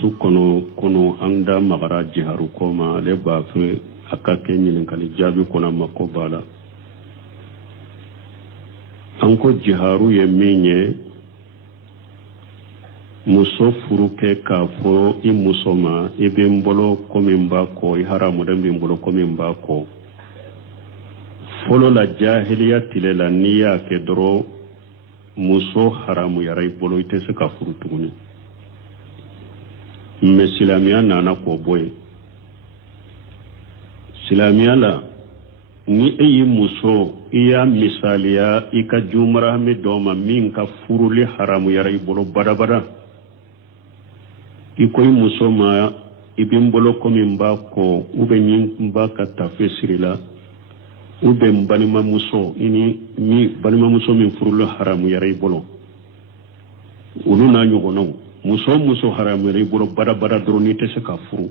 su kono anda magara jiharu koma le bafe akake ɲininkali jaabi kona mako bala an ko jiharu ye min ye muso furu kɛ k'a fɔ i muso ma i bɛ n bolo komi n b'a kɔ i haramuden bɛ n bolo komi n b'a kɔ fɔlɔ la jahiliya tile la n'i y'a kɛ dɔrɔn muso haramuyara i bolo i tɛ se ka furu tuguni mais silamɛya nana k'o bɔ yen silamɛya la ni e y'i muso i y'a misaliya i ka jumarahami dɔ ma min ka furuli haramuyara i bolo badabada i ko i muso ma i bɛ n bolo komi n b'a kɔ ou bien n b'a ka tafe siri la ou bien n balimamuso balimamuso min furuli haramuyara i bolo olu n'a ɲɔgɔnnaw muso haramuyara i bolo badabada dɔrɔn n'i tɛ se ka furu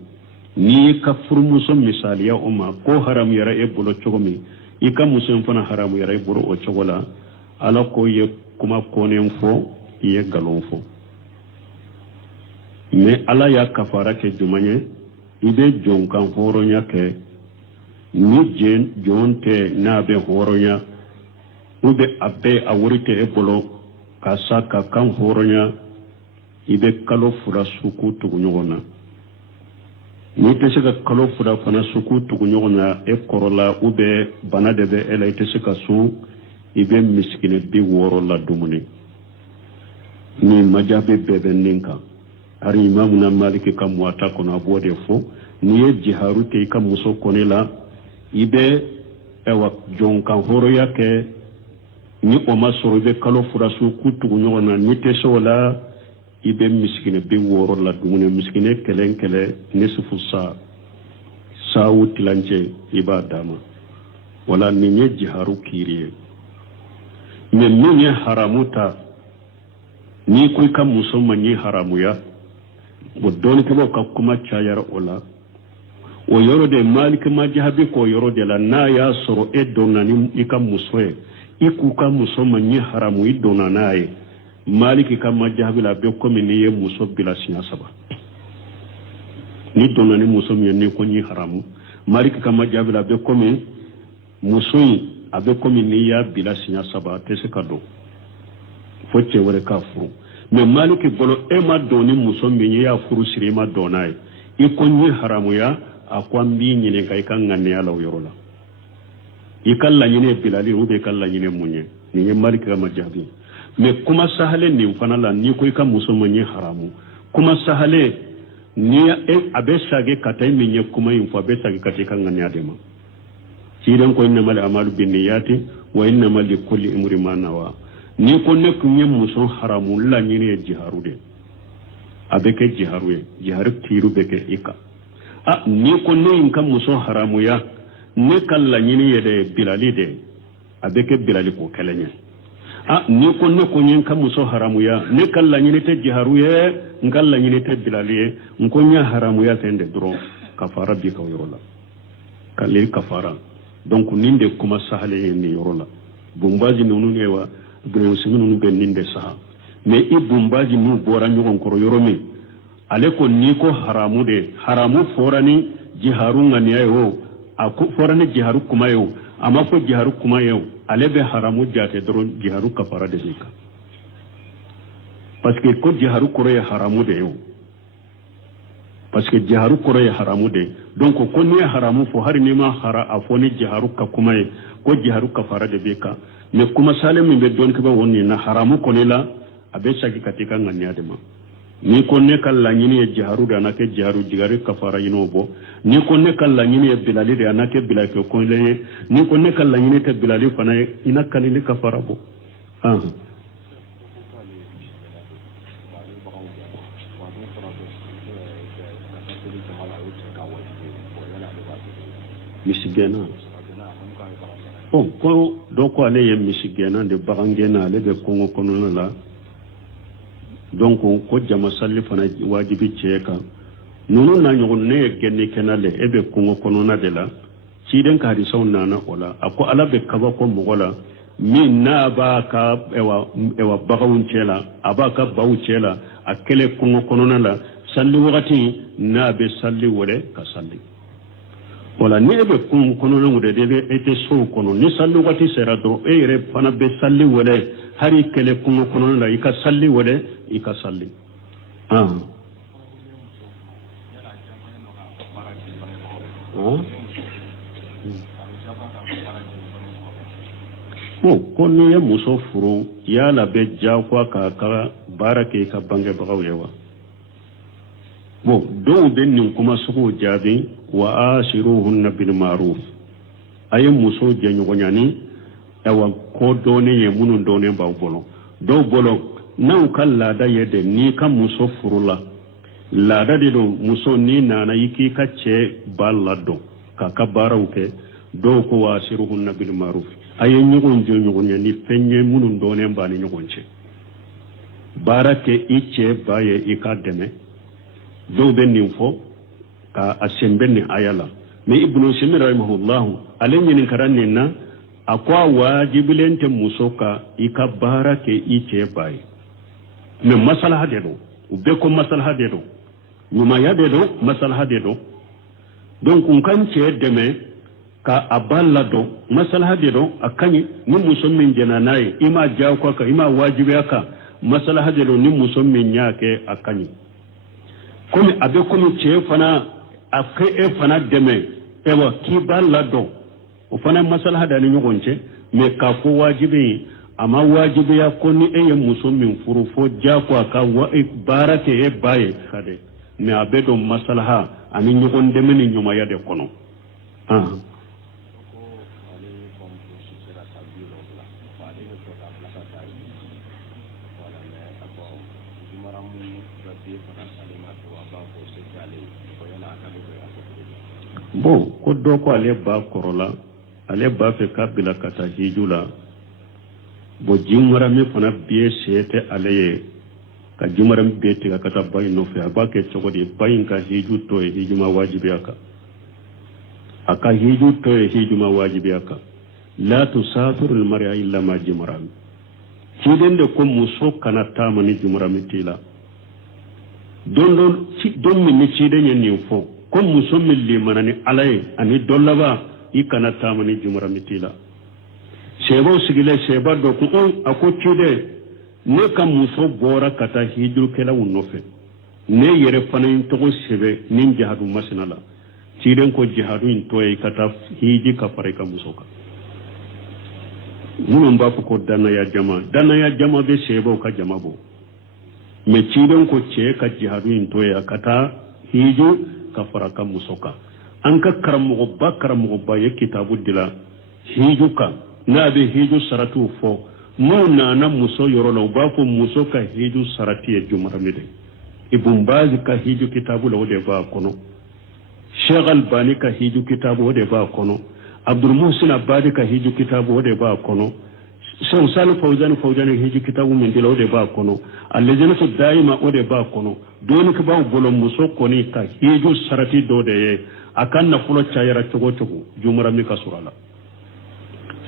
n'i ye ka furumuso misaliya o ma ko haramuyara e bolo cogo min i ka muso in fana haramuyara i bolo o cogo la ala ko ye kuma kɔnen fɔ i ye galon fɔ mais ala y'a kafara kɛ juman ye i bɛ jɔnkan hɔrɔnya kɛ ni jɔn tɛ n'a bɛ hɔrɔnya ou bien a bɛɛ a wari tɛ e bolo ka sa ka kan hɔrɔnya i bɛ kalo fila suku tugu ɲɔgɔn na n'i tɛ se ka kalo fila fana suku tugu ɲɔgɔn na e kɔrɔla ou bien bana de bɛ e la i tɛ se ka sun i bɛ misikini 60 la dumuni ni majabi bɛɛ bɛ nin kan hari imamuna maliki ka muwata kɔnɔ a b'o de fɔ n'i ye jiharu kɛ i ka muso kɔni la i bɛ jɔnkan hɔrɔnya kɛ ni o ma sɔrɔ i bɛ kalo fila suku tugu ɲɔgɔn na n'i tɛ se o la i bɛ misikini 60 la dumuni misikini kɛlɛ nisifu sawu tilancɛ i b'a d'a ma wala nin ye jiharu kiri ye mais min ye haramu ta n'i ko i ka muso ma n'i haramuya o dɔɔnikɛlaw ka kuma cayara o la o yɔrɔ de maliki majahabi k'o yɔrɔ de la n'a y'a sɔrɔ e donna ni i ka muso ye i k'u ka muso ma n'i haramu i donna n'a ye maliki ka majahabi la bɛ komi n'i ye muso bila siɲɛ 3 ni donna ni muso min ye n'i ko n'i haramu maliki ka majahabi la bɛ komi muso in a bɛ komi n'i y'a bila siɲɛ 3 a tɛ se ka don fo cɛ wɛrɛ k'a furu mais maliki bolo e ma don ni muso min ye y'a furu siri i ma don n'a ye i ko n'i haramuya a ko an b'i ɲininka i ka ŋaniya la o yɔrɔ la i ka laɲini ye bilali ou bien i ka laɲini ye mun ye nin ye maliki ka majahabi mais kuma sahale nin fana la n'i ko i ka muso ma ɲe haramu kuma sahale ni a bɛ sage ka taa min ye kuma in fɔ a bɛ sage ka taa i ka ŋaniya de ma ciiden ko innamal a'malu binniyati wa innamal likulli imrin ma nawa n'i ko ne kun ye muso haramu laɲini ye jiharu de a bɛ kɛ jiharu ye jiharu tiiru bɛ kɛ i kan n'i ko ne in ka muso haramuya ne ka laɲini ye de bilali de a bɛ kɛ bilali ko kɛlɛ ye n'i ko ne ko n ye n ka muso haramuya ne ka laɲini tɛ jiharu ye n ka laɲini tɛ bilali ye n ko n ye haramuya ten de dɔrɔn kafara bi ka o yɔrɔ la kale kafara donc nin de kuma sahale ye nin yɔrɔ la bombaji ninnu ye wa grenousimin ninnu bɛ nin de saha mais i bombaji n'u bɔra ɲɔgɔn kɔrɔ yɔrɔ min ale ko n'i ko haramu de haramu fɔra ni jiharu ŋaniya ye o a ko fɔra ni jiharu kuma ye o a ma fɔ jiharu kuma ye o ale bɛ haramu jate dɔrɔn jiharu kafara de b'i kan parce que ko jiharu kɔrɔ ye haramu de ye o parce que jiharu kɔrɔ ye haramu de donc ko n'i ye haramu fɔ hali n'i ma a fɔ ni jiharu ka kuma ye ko jiharu kafara de b'i kan mais kuma sale min bɛ dɔɔnikɛba o nin na haramu kɔni la a bɛ sagi ka t'i ka ŋaniya de ma n'i ko ne ka laɲini ye jiharu de a n'a kɛ jiharu kafara ɲin'o bɔ n'i ko ne ka laɲini ye bilali de a n'a kɛ bilali kɛ kɔnlen ye n'i ko ne ka laɲini tɛ bilali fana ye i na kalili kafara bɔ misigɛnna ko dɔ ko ale ye misigɛnna de bagangɛnna ale bɛ kɔngɔ kɔnɔna la donc ko jama salli fana wajibi cɛ kan ninnu na ɲɔgɔn ne ye gɛnni kɛnɛ le e bɛ kɔngɔ kɔnɔna de la ciden ka hadisaw nana o la a ko ala bɛ kaba kɔ mɔgɔ la min n'a b'a ka baganw cɛ la a b'a ka baw cɛ la a kɛlɛ kɔngɔ kɔnɔna la salli wakati na be salli wale ka salli wala ni ebe kun kono no de be ete so kono ni salli wakati sera do e re fana be salli wale hari kele kun kono na ika salli wale ika salli ko ni ye muso furu yala be jakwa ka barake ka bange bagaw yewa do be nin kuma suko jabi wa ashiruhunna bil ma'ruf ay muso je nyogonyani ewa ko done ye munun done ba bolo do bolo nan kala da yede ni ka muso furula lada de do muso ni nana yiki ka ce ballado ka barawke do ko wa ashiruhunna bil ma'ruf ay nyogon je nyogonyani fenye munun done ba ni nyogonche barake ice baye ikademe do ben nin fo ka asemben ni ayala me ibnu simir rahimahullah alayni nin karanni na akwa wajibilente musoka ikabara ke ice baye me masalaha de do ube ko masalaha de do nyuma ya de do masalaha de do donc kun kan ce deme ka aballa do masalaha de do akani ni musomin jananaye ima jaw ko ka ima wajibi aka masalaha de do ni musomin yake akani komi abe komi ce fana akai e fana deme ewa kiballa do o fana masalaha da ni nyogonce me ka ko wajibi amma wajibi ya ko ni eye musomin furu fo jako aka wa barake e baye kade me abe do masalaha ani nyogon deme ni nyuma ya de kono ko do ko ale ba korola ale ba fe kabila kata hijula jimara mi fana biye sete ale ka jimara mi beti ka kata bayi no fe ba ke chogodi bayin ka hiju to e hijuma wajibi aka hiju to e hijuma wajibi aka la tusafiru al mar'a illa ma jimara kiden de ko muso kana tamani jimara mi tila don mi ciden yen fo ko muso min limanani alaye ani dollaba ikana tamani jumara mitila sebo sigile seba do ko ako cide ne kam muso bora kata hijru kala wonofe ne yere fanin to sebe nin jihadu masinala ciden ko jihadu in toy kata hiji ka fare ka musoka mun ba ko dana ya jama be sebo ka jama bo me ciden ko ce ka jihadu in toy kata hiju kafaraka musoka an ka karamugo ba ya kitabu dila hijuka na be hiju saratu fo mu na muso yorola ba ko muso ka hiju sarati e jumaramide ibn bazi ka hiju kitabu la wode ba kono sheikh albani ka hiju kitabu wode ba kono abdul muhsin abadi ka hiju kitabu wode ba kono so sal fawzan hiju kitabu min dila wode ba kono allazina to daima wode ba kono doni ka ba bolo muso koni ka hiju sarati do de akan na fulo chayara chogo jumarami ka surala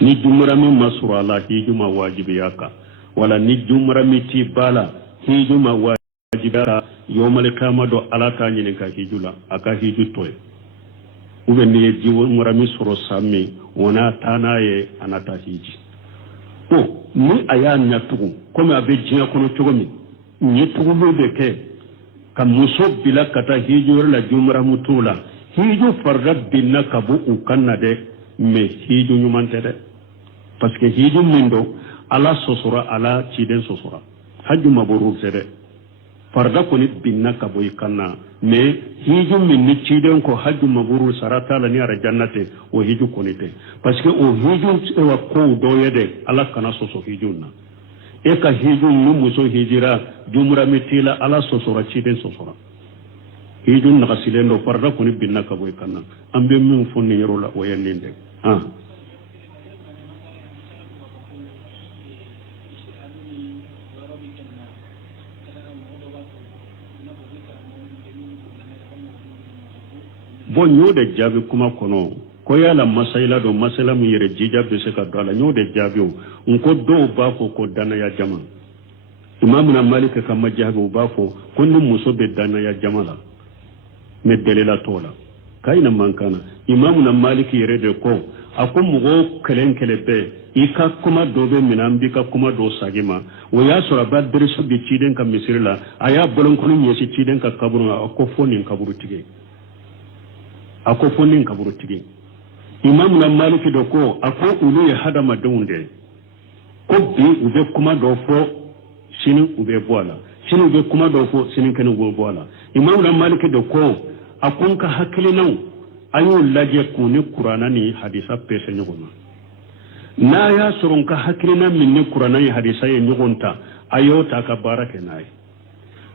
ni jumarami masurala hiju ma wajibi yaka wala ni jumarami ti bala hiju ma wajibi yaka yomal kama do alata nyini ka hijula aka hiju toy ube ni jumarami suro sami wana tanaye anata hiji ni aya nyatugu kome abe jinya kono chogo mi ni tugu be ke kam muso bila kata hijur la jumra mutula hiju farda binna kabu ukanna de me hiju nyumante de parce que hiju mindo ala sosura ala ciden sosura haju maburu sede farda ko ni binna kabu ikanna me hiju minni ciden ko haju maburu sarata la ni ara jannate o hiju konite parce que o hiju e wa ko do yede ala kana soso hijunna e ka hiju nu muso hijira jumra mitila ala sosora ciden sosora hiju na kasilendo farda ko ni binna kabu ikanna ambe min fonni yorola o yenninde bon nyode jabi kuma kono ko yala masaila do masala mu yere jija be se ka dala nyode jabi o nko do ba ko dana ya jama imamuna malika kama jahabu bafo kunnu muso be dana ya jamala me delela tola kayna mankana imamuna maliki yerede ko akum mugo kelen kelebe ika kuma dobe minambi ka kuma do sagima o ya sura badri so bi ciden ka misirla aya bolon kono nyesi ciden ka kaburu akofonin kaburu tige imamuna maliki do ko ako ulu ya hada madunde ko bi ube kuma do fo sini ube boala sini ube kuma do fo sini kenu ube boala imamuna maliki do ko akun ka hakilinan ayo laje kuni qur'ana ni hadisa pese nyogona na ya surun ka hakilina minni qur'ana ni hadisa ye nyogonta ayo ta ka barake nayi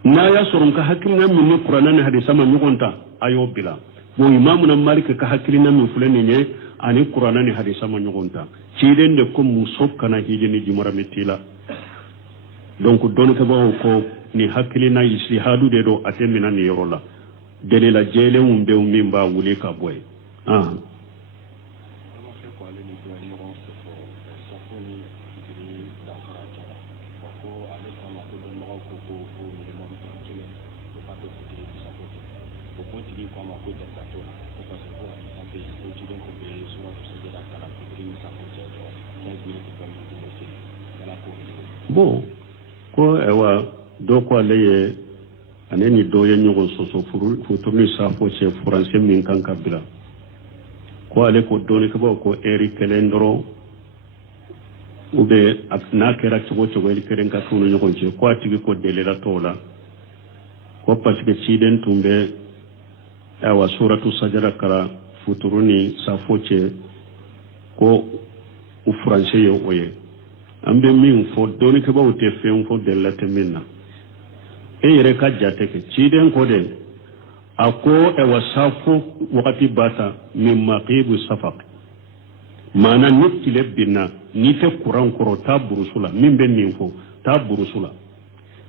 na ya surun ka hakilina minni qur'ana ni hadisa ma nyogonta ayo bila bo imamuna malik ka hakilina min fulani ne ani qur'ana ni hadisa ma nyogonta ciden de ko musok kana hijini jimara mitila donc don ka bawo ko ni hakilina istihadu de do atemina ni yorola dele la jele umbe umimba wuli ka boy bon ko ewa do ko leye aneni do ye nyogo soso futurni safo che français min kan kabila ko ale ko doni ko ko eri kelendro ube na kera chogo el keren ka kuno nyogo che ko atigi ko delela tola ko parce que ciden tumbe awa suratu sajara kara futurni safo che ko u français yo oye ambe min fo doni ko ba te fen fo delate minna yere ka jate ke ciden ko de ako e wasafu wakati bata min maqibu safaq mana nitile binna ni te kuran koro ta burusula min ben min fo ta burusula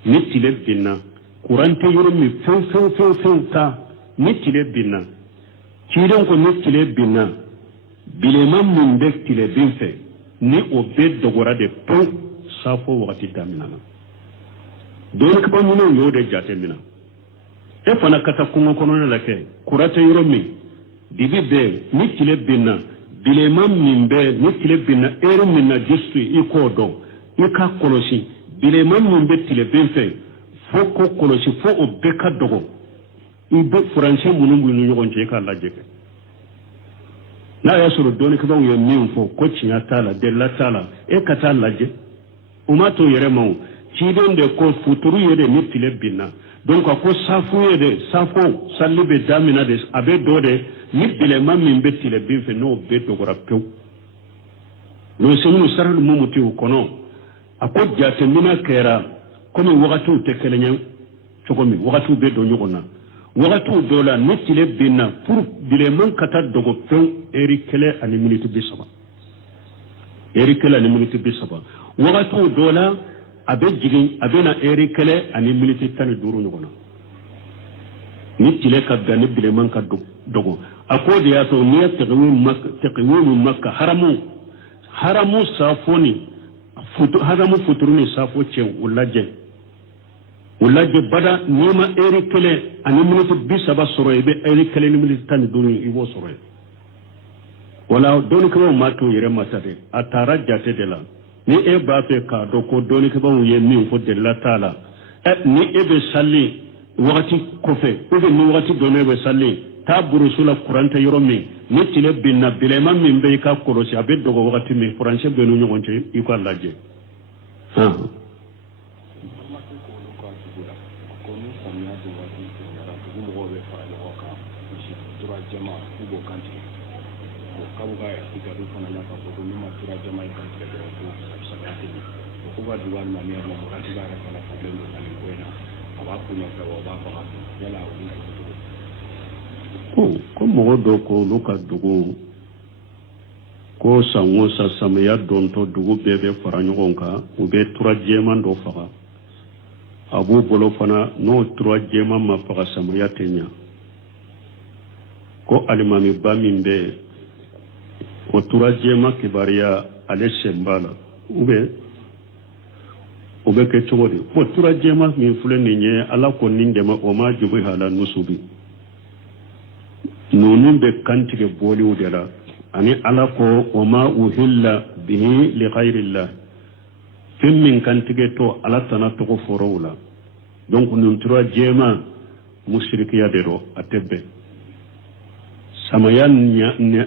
nitile binna kuran te yoro mi fen ta nitile binna ciden ko nitile binna bileman min be tile bin fe ni o be dogora de pon safo wakati daminana don ka ba mun yo de jate mina e fana kata kungo kono la ke kurata yoro mi dibi be ni tile binna bile mam min be ni tile binna ere minna distu i ko do i ka kolosi bile mam min be tile ben fe fo ko kolosi fo o be ka dogo i be français munum bu ñu yogon ci ka laje ke na ya suru don ka ba yo min fo ko cinya tala de la tala e ka ta laje o ma to yere maw ciden de ko futuru yede nitile binna donc ko safu yede safo sallibe damina de abe dode nibile mammin betile bin fe no be dogora pew no senu saral mumuti kono ako jate mina kera komi wakati tekelenya chokomi wakati be do nyogona wakati dola nitile binna pour bile man kata dogo pew erikele ani minute bisaba wakati dola abe jigin abe na eri kele ani militi tani duru nyogona ni tile ka gani bile man ka dogo akodi ya to ne taqwimu makka haramu safoni haramu futuruni safo che ulaje bada nima eri kele ani militi bisaba soro ebe eri kele ni militi tani duru ibo soro wala doni ko mato yere matade atara jate de la ni e ba fe ka do ko doni ke ba ye min fo de la taala ni e be salli wakati ko fe o be ni wakati do ne be salli ta burusula qur'anta yoro mi ni tile binna bilema min be ka korosi abe do go wakati mi français be no nyon ci i ko laje ko mo do ko luka dugu ko sanwo sa samaya don to dugu bebe faranyo ka u be tura jeman do faga abu bolo fana no tura jeman ma faga samaya tenya ko alimami bamin be ko tura jema kibariya ale sembala ube o be ke cogo de ko tura jema min fule ni nye ala ko nin dema o ma jubu hala nusubi nunun be kantige boli udela ani ala ko o ma uhilla bihi li ghayrillah fim min kantige to ala tana to ko forowla donc nun tura jema mushrikiya de ro atebbe samayan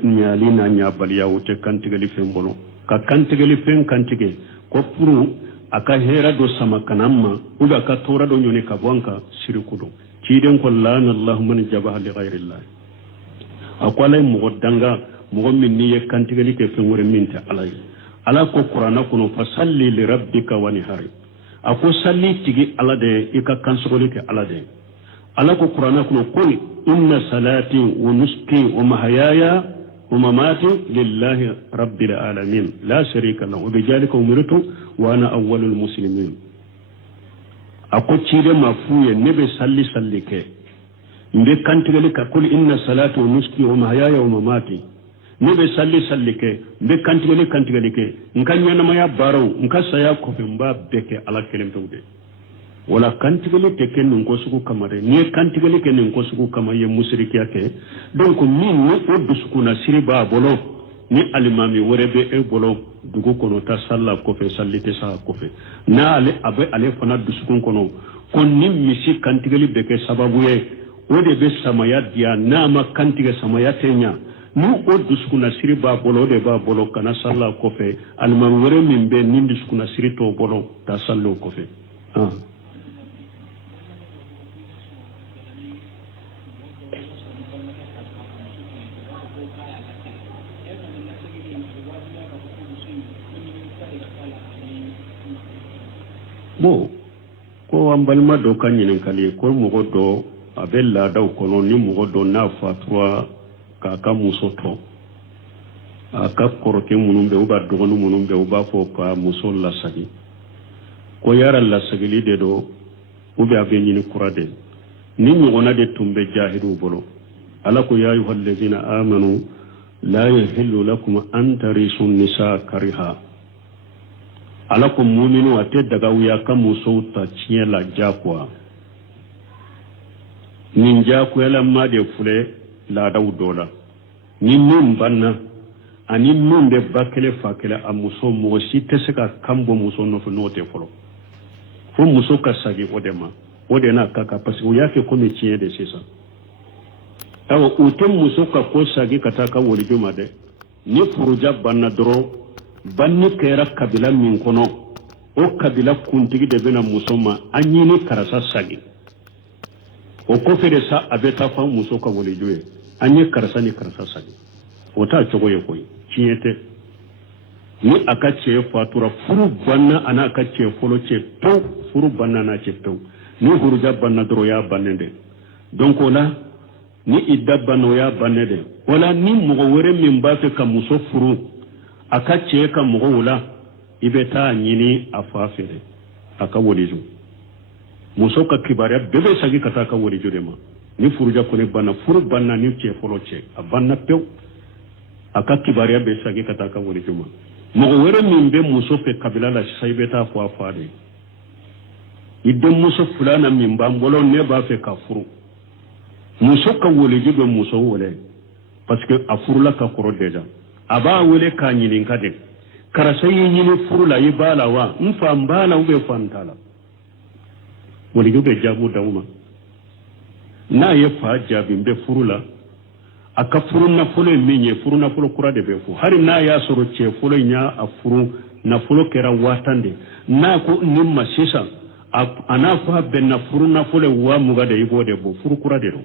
nyali na nyabaliya wote kantige li fembolo ka kantige li fen kantige ko puru aka hera do sama kanamma uga ka tora do nyone ka bonka shirikudo ciden ko lana allah man jabaha li ghayrillah akwala mo danga mo min ni kantigali ke fen wore minta alay ala ko qur'ana kuno fasalli li rabbika wanhar ako salli tigi ala de ika kansogoli ke ala de ala ko qur'ana kuno qul inna salati wa nusuki wa mahayaya wa mamati lillahi rabbil alamin la sharika lahu wa bijalika umirtu wa ana awwalul muslimin ako cide mafuye nebe salli ke mbe kantigale ka kul inna salati wa nusuki wa mahayaya wa mamati nebe salli ke mbe kantigale ke nkanya na maya baro nkasa ko mba beke ala kelempewde wala kantigale teke nunko suku kamare ni kantigale ke nunko suku kamaye musriki yake donc min no odusuku na siriba bolo ni alimami worebe e bolo dugo kono ta salla ko fe sallite sa ko fe na ale abe ale fana dusuku kono kon ni misi kantigale beke sababu ye wode be samaya dia na ma kantige samaya tenya nu odusuku na siriba bolo de ba bolo kana salla ko fe alimami wore min be ni dusuku na sirito bolo ta sallo ko fe bo ko ambalma do kanyin kali ko mo do abella daw kono ni mo do na fatwa ka musoto aka koroke munumbe uba dogonu munumbe uba fo ka musolla sagi ko yara la sagili de do ube abenyi ni kurade ni ngona de tumbe jahidu bolo ala ko ya ayyuhal ladina amanu la yahillu lakum an tarisu nisa kariha ala ko mu'minu ate daga wuya ka muso ta ciye la jakwa nin jakwa la ma de fule la daw dola ni nun banna ani nun de bakele fakele a muso mo si teseka kambo muso no fo note folo fo muso ka sagi odema odena kaka parce que yake ko me ciye de sesa awo utem muso ka ko sagi kataka wori juma de ni furuja banna doro banni kera kabila min kono o kabila kuntigi de bena musoma anyini karasa sagi o ko fere sa abeta fa muso ka wole joye anye karasa ni karasa sagi o ta chogo ye koy ciete ni akache fatura furu banna ana akache folo che to furu banna na che to ni huruja banna doro ya banende donc ola ni idabba no ya banede wala ni mo wore min ba fe ka muso furu aka ce ka mugula ibeta nyini afafere aka wolijo muso ka kibare bebe sagi kata ka wolijo de ma ni furuja ko ne bana furu banna ni ce folo ce abanna pew aka kibare be sagi kata ka wolijo ma mo wore min be muso fe kabila la saibeta fo afade idde muso fulana min ba mbolo ne ba fe ka furu muso ka wolijo be muso wole parce que afurula ka koro deja aba wole ka nyinin kade karasai nyini furula yibala wa mfa mbala ube fantala woli jobe jabu dawma na ye fa jabi mbe furula aka furuna folo minye furuna folo kura de be fu hari na ya soro che folo nya afuru na folo kera watande na ko nimma sisa ana fa benna furuna folo wa muga de ibode bo furu kura de ro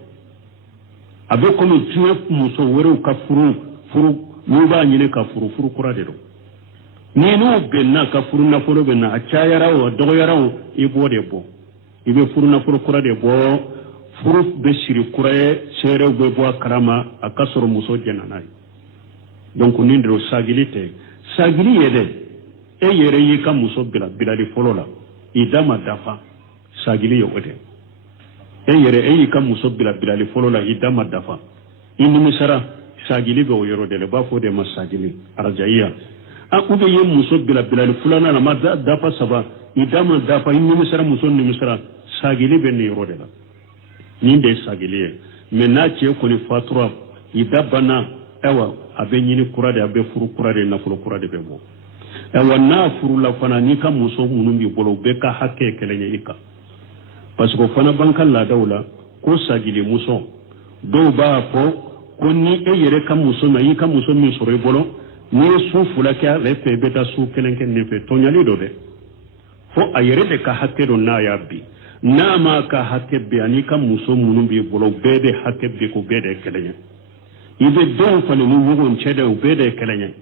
abe ko mi tuwe muso woro ka furu nuba nyine ka furu kura de do ni no benna ka furu na folo benna a chayara o dogo yarawo ibode bo ibe furu na folo kura de bo furu be shiri kuraye sere be bo karama akasoro muso jenanai donc ni ndro sagilite sagili yede e yere yi ka muso bila di folo la idama dafa sagili yode e yere e yi ka muso bila di folo la idama dafa inni misara sagili be o yoro de ba fo de masagili arjaiya a ube ye muso bila bilali fulana na ma dafa saba idama dafa in nimisara muso nimisara sagili be ne yoro de la ni de sagili ye mais na ce ko ni fatura idabana ewa abe nyini kura de abe furu kura de na furu kura de be bo ewa na furu la fana ni ka muso munun bi bolo be ka hakke kelenye ika parce que fana bankan la dawla ko sagili muso do ba ko ni e yere ka muso na yi ka muso min soro bolo ni su fulaka le fe beta su kelenke ne fe tonyali do de fo a yere de ka hakke do na ya bi na ma ka hakke bi ani ka muso munun bi bolo be de hakke bi ko be de kelenye ibe don fane mu wogon cede o be de kelenye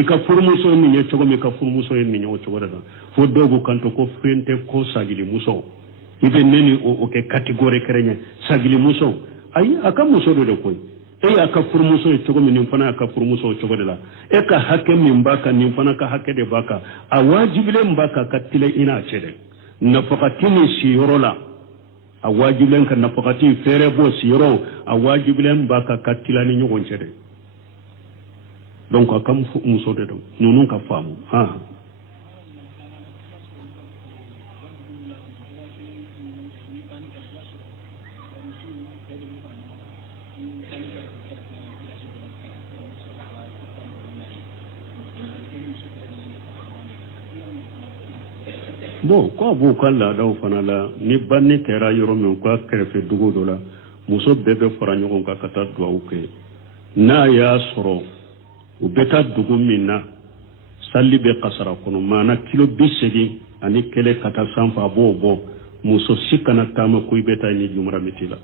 ika furmuso ni nye chogo mi ka furmuso ni nye o chogo da fo dogo kanto ko frente ko sagili muso ibe neni o ke category kelenye sagili muso ayi aka muso do de koy aka furmuso e chogo min fana aka furmuso chogo de la e ka hakke min baka nin fana ka hakke de baka a wajibile mbaka katile ina cede nafaqatini siyorola a wajibilen ka nafaqati fere bo siyoro a wajibilen baka katila ni nyogon cede donc akam muso de do nunu ka famu ha bon ko bu kala daw fana la ni banni kera yoro men ko krefe dugo do la muso bebe fara nyogon ka kata duwa ke na ya soro u beta dugu minna salli be kasara kono mana kilo bisegi ani kele kata sanfa bo muso sikana tama ko beta ni jumra mitila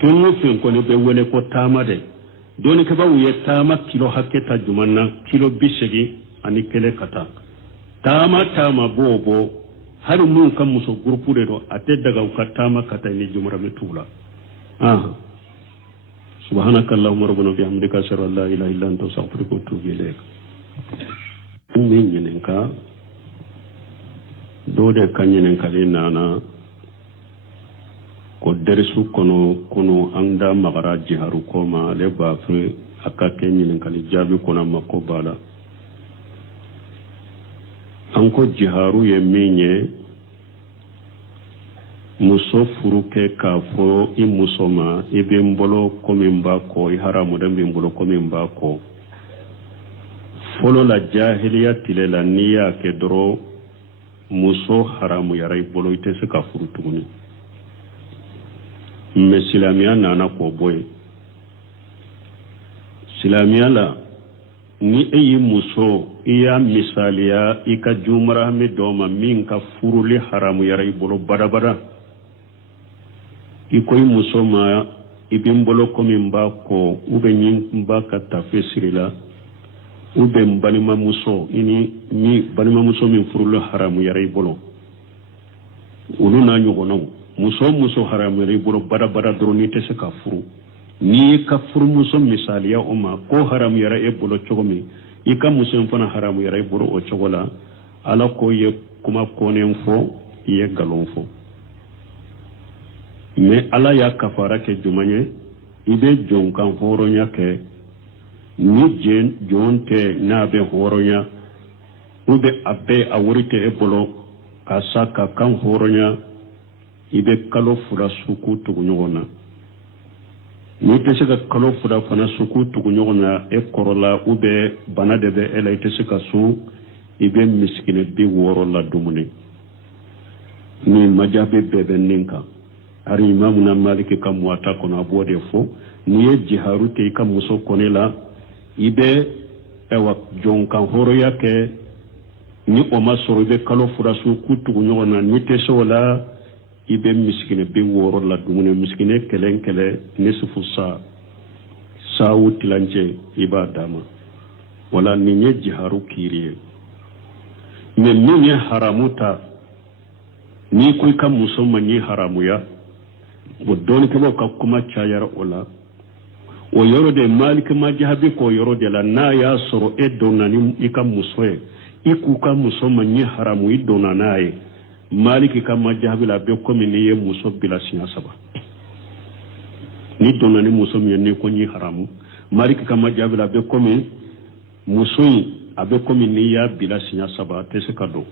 kenu fen ko ne be wele ko tama de doni ke ba wuye tama kilo haketa jumanna kilo bisegi ani kele kata tama bobo har mun kan muso groupe de do ate daga ka tama kata ni jumra mitula subhanaka allahumma rabbana bihamdika ashhadu an la ilaha illa anta astaghfiruka wa atubu ilayk min nyinen ka do de kanyinen kale nana ko dersu kono anda magara jiharu koma le ba fe aka kenyinen kale jabi kono makko bala anko jiharu ye minye muso furuke ka fo i musoma ibe mbolo komi mbako i haramu dembe mbolo komi mbako folo la jahiliya tilela niya ke doro muso haramu yara i bolo ite se ka furu tuguni me silamiya nana ko boy silamiya la ni eyi muso iya misaliya ika jumara me doma min ka furuli haramu yara i bolo badabada ikoy muso ma ibin bolo komi mbako ube nyin mbaka tafesirila ube mbanima muso ini mi banima muso min furulu haramu yara i bolo ulu na nyugono muso haramu yara i bolo badabada droni te se ka furu ni ka furu muso misaliya oma ko haramu yara e bolo chogomi ika muso fana haramu yara e bolo o chogola ala ko ye kuma konen fo ye galon fo me ala ya kafara ke jumanye ibe jonkan horonya ke ni jonte na be horonya ube abe awurite e bolo kasaka kan horonya ibe kalo fura suku tugunyona ni tese ka kalo fura fana suku tugunyona e korola ube bana de be ela tese ka su ibe miskine bi woro la dumuni ni majabe bebe ninka ari imamu na maliki kam wata kono abode fo ni jiharu te kam muso konela ibe ewa jonkan horo yake ni o masoro be kalo fura su kutu nyona ni tese wala ibe miskine be woro la dumune miskine kele nisfu sa wutilanje ibadama wala ni jiharu kiriye me ni haramuta ni kuy kam muso man ni haramu ya ودون كما كما تشاير ولا ويرو دي مالك ما جهبي كو يرو دي لا نا يا سرو ادوناني يكم مسوي يكو كم مسو مني حرام يدوناناي مالك كما جهبي لا بكم ني مسو بلا سيا سبا ni donani muso mi ne ko ni haram malik kama jabila be komi musoyi abe komi ni ya bila sinya saba te se ka do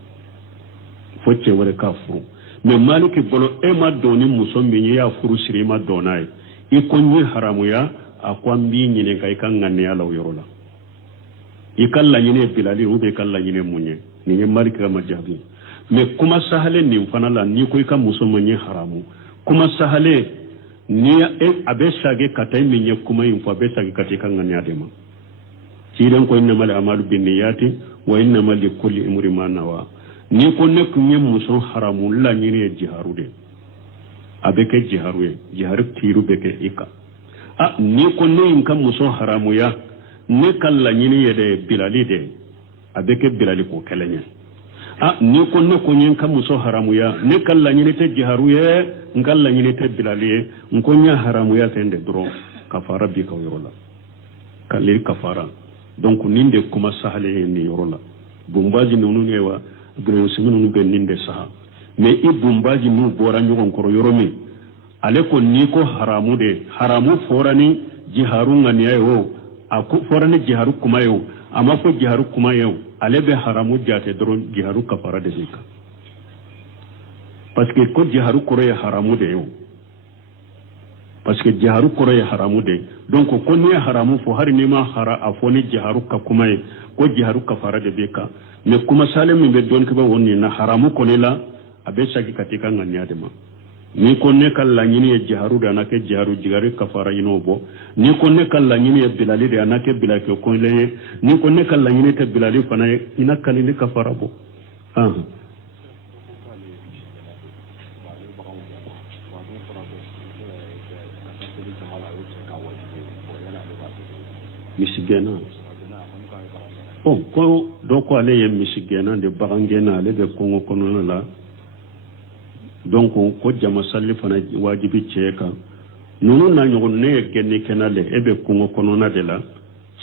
fo cɛ wɛrɛ ka furu mais maliki bolo e ma dɔn ni muso min ye y'a furu siri ma dɔn n'a ye i ko n ye haramuya a ko an b'i ɲininka i ka ŋaniya la o yɔrɔ la i ka laɲini ye bilali ou bien i ka laɲini ye mun ye nin ye maliki ka ma jaabi mais kuma sahale nin fana la n'i ko i ka muso ma ye haramu kuma sahale ni a bɛ sage ka taa min ye kuma in fɔ a bɛ sage ka taa i ka ŋaniya de ma ciiden ko innamal amalu binniyati wa innamal likulli imrin ma nawa ni ko ne kun ye muso haramu laɲini ye jiharu de a bɛ kɛ jiharu ye jiharu tiiru bɛ kɛ i kan ni ko ne in ka muso haramuya ne ka laɲini ye de bilali de a bɛ kɛ bilali ko kɛlɛ ye ni ko ne ko n ka muso haramuya ne ka laɲini tɛ jiharu ye n ka laɲini tɛ bilali ye n ko n ye haramuya kɛ de dɔrɔn kafara bi ka yɔrɔ la kale kafara donc nin de kuma sahale ye nin yɔrɔ la bumbaji ninnu ye wa grenosimi ninnu bɛ nin de saha mais i bumbaji n'u bɔra ɲɔgɔn kɔrɔ yɔrɔ min ale ko ni ko haramu de haramu fɔra ni jiharu ŋaniya ye o a ko fɔra ni jiharu kuma ye o a ma fɔ jiharu kuma ye o ale bɛ haramu jate dɔrɔn jiharu kafara de b'i kan parce que ko jiharu kɔrɔ ye haramu de ye o parce que jiharu kɔrɔ ye haramu de donc ko n'i ye haramu fɔ hali n'i ma a fɔ ni jiharu ka kuma ye ko jiharu kafara de b'i kan mais kuma sale min bɛ dɔɔni kɛ o nin na haramu kɔni la a bɛ sagi ka t'i ka ŋaniya de ma ni ko ne ka laɲini ye jiharu de a na kɛ jiharu kafara ɲin'o bɔ ni ko ne ka laɲini ye bilali de a na kɛ bilali kɛ kɔnlen ye ni ko ne ka laɲini tɛ bilali fana ye i na kalili kafara bɔ misigɛnna ko dɔ ko ale ye misigɛnna de bagangɛnna ale bɛ kɔngɔ kɔnɔna la donc ko jama salli fana wajibi cɛ kan ninnu na ɲɔgɔn ne ye gɛnni kɛnɛ le e bɛ kɔngɔ kɔnɔna de la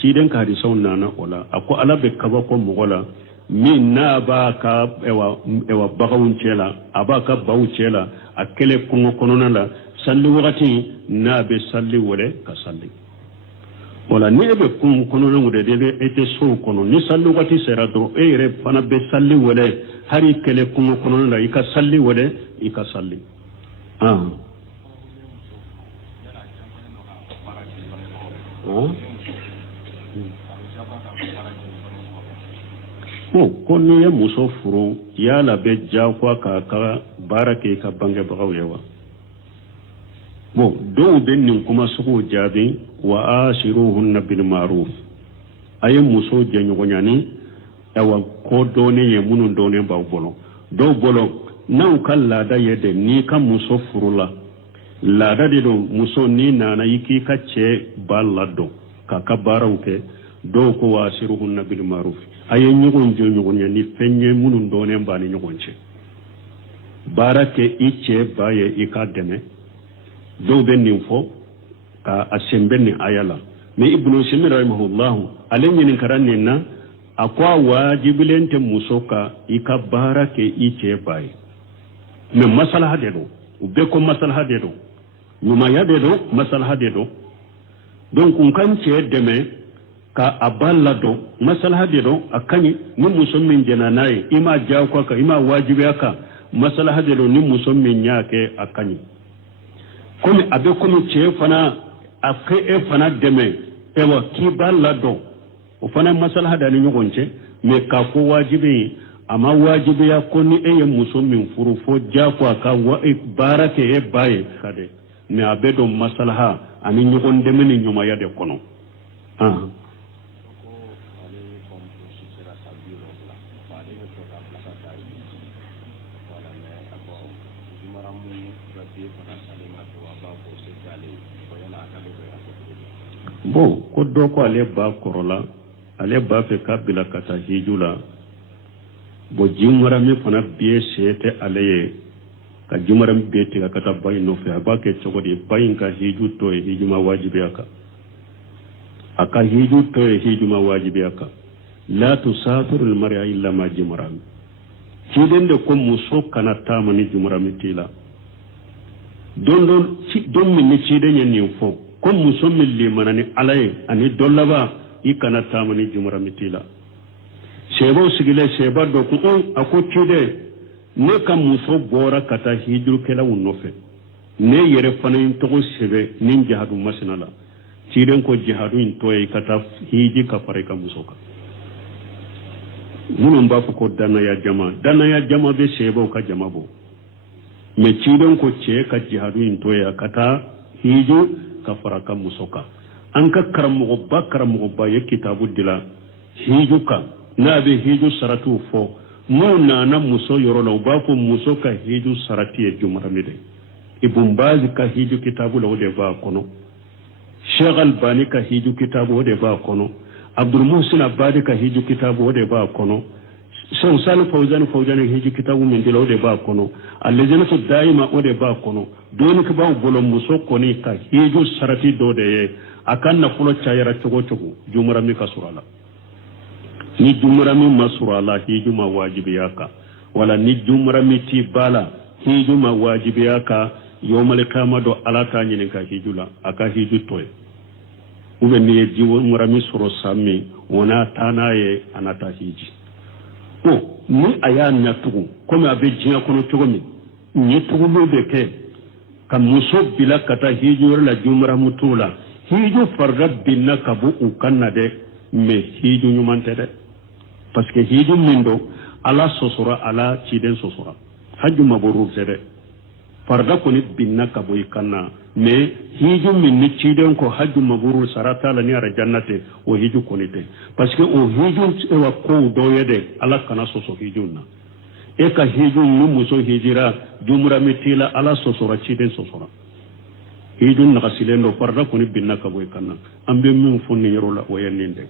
ciden ka hadisaw nana o la a ko ala bɛ kaba kɔ mɔgɔ la min n'a b'a ka baganw cɛ la a b'a ka baw cɛ la a kɛlɛ kɔngɔ kɔnɔna la salli wagati n'a bɛ salli wɛrɛ ka salli wala ni e bɛ kɔngɔ kɔnɔna de bɛ e tɛ so kɔnɔ ni salli wagati sera dɔrɔn e yɛrɛ fana bɛ salli wɛrɛ hari kɛlɛ kɔngɔ kɔnɔna la i ka salli wɛrɛ i ka salli ko n'i ye muso furu yala bɛ diyagoya k'a ka baara kɛ i ka bangebagaw ye wa dɔw bɛ nin kuma suguw jaabi wa ashiruhunna bil ma'ruf a ye muso jɛɲɔgɔnyani ko dɔɔnin ye minnu dɔɔnin b'aw bolo dɔw bolo n'aw ka laada ye de n'i ka muso furu la laada de don muso n'i nana i k'i ka cɛ ba ladon k'a ka baaraw kɛ dɔw ko wa ashiruhunna bil ma'ruf a ye ɲɔgɔn jɛɲɔgɔnya ni fɛn ye minnu dɔɔnin b'a ni ɲɔgɔn cɛ baara kɛ i cɛ ba ye i k'a dɛmɛ dɔw bɛ nin fɔ k'a sɛnbɛ nin aya la mais ibnu simi rahimahullahu ale ɲininkara nin na a ko a waajibilen tɛ muso ka i ka baara kɛ i cɛ ba ye mais masalaha de don u bɛɛ ko masalaha de don ɲumanya de don masalaha de don donc n ka n cɛ dɛmɛ ka a ba ladon masalaha de don a ka ɲi ni muso min jɛna n'a ye i m'a diyagoya kan i m'a wajibiya kan masalaha de don ni muso min y'a kɛ a ka ɲi komi a bɛ komi cɛ fana a kɛ e fana dɛmɛ ewa k'i b'a ladon o fana masalaha da ni ɲɔgɔn cɛ mais k'a fɔ wajibi a ma wajibiya ko ni e ye muso min furu fo diyagoya ka baara kɛ e ba ye ka dɛ mais a bɛ don masalaha ani ɲɔgɔn dɛmɛ ni ɲumanya de kɔnɔ ko dɔ ko ale ba kɔrɔla ale b'a fɛ k'a bila ka taa hiju la jimara min fana bie se tɛ ale ye ka jimara min bie tigɛ ka taa ba in nɔfɛ a b'a kɛ cogo di ba in ka hiju tɔ ye hijuma wajibiya kan a ka hiju tɔ ye hijuma wajibiya kan la tusafiru al-mar'a illa ma jimara ciden de ko muso kana taama ni jimara min t'i la don min ni ciden ye nin fɔ ko muso min limana ni ala ye ani dɔ laban i kana taama ni jumara min t'i la sebo sigile seba do ko ako cide ne kam muso bora kata hijru kala wonnofe ne yere fana in to sebe nin jihadu masinala ciden ko jihadu in to e kata hiji ka fare ka musoka munun ba ko dana ya jama be sebo ka jama bo me ciden ko ce ka jihadu in to ya kata hiju ka fara ka musoka an ka karamu ba ya kitabu dila hiju ka na be hiju saratu fo mu na muso yoro la ba ko muso ka hiju sarati e jumramide ibn baz ka hiju kitabu la de ba kono sheikh albani ka hiju kitabu de ba kono abdul muhsin abadi ka hiju kitabu de ba kono sheikh salih fawzan hiju kitabu min dilo de ba kono allazina daima o de ba kono doni ka ba bolo muso koni ka hiju sarati do de akan na fulo chayara chogo jumrami ka surala ni jumrami masurala hiju ma wajibiyaka wala ni jumrami ti bala hiju ma wajibiyaka yawmal qiyamah do alata nyinin ka hijula aka hiju toy ube ni jiwo murami suro sami wana tanaye anata hiji o ni aya nyatugu kome abe jinya kono chogomi ni tugu be ke kam muso bila kata hiju la jumra mutula hiju farga binna kabu ukanna de me hiju nyumante de parce que hiju mindo ala sosora ala ciden sosora haju mabrur sede farga koni binna kabu ikanna me hiju minni ciden ko haju mabrur sarata la ni ara jannate o hiju konite parce que o hiju e wa ko do yede ala kana soso hijunna e ka hiju mu muso hijira jumra mitila ala sosora ciden sosora hijun na kasilendo farga koni binna kabu ikanna ambe min fonni yerola o yenninde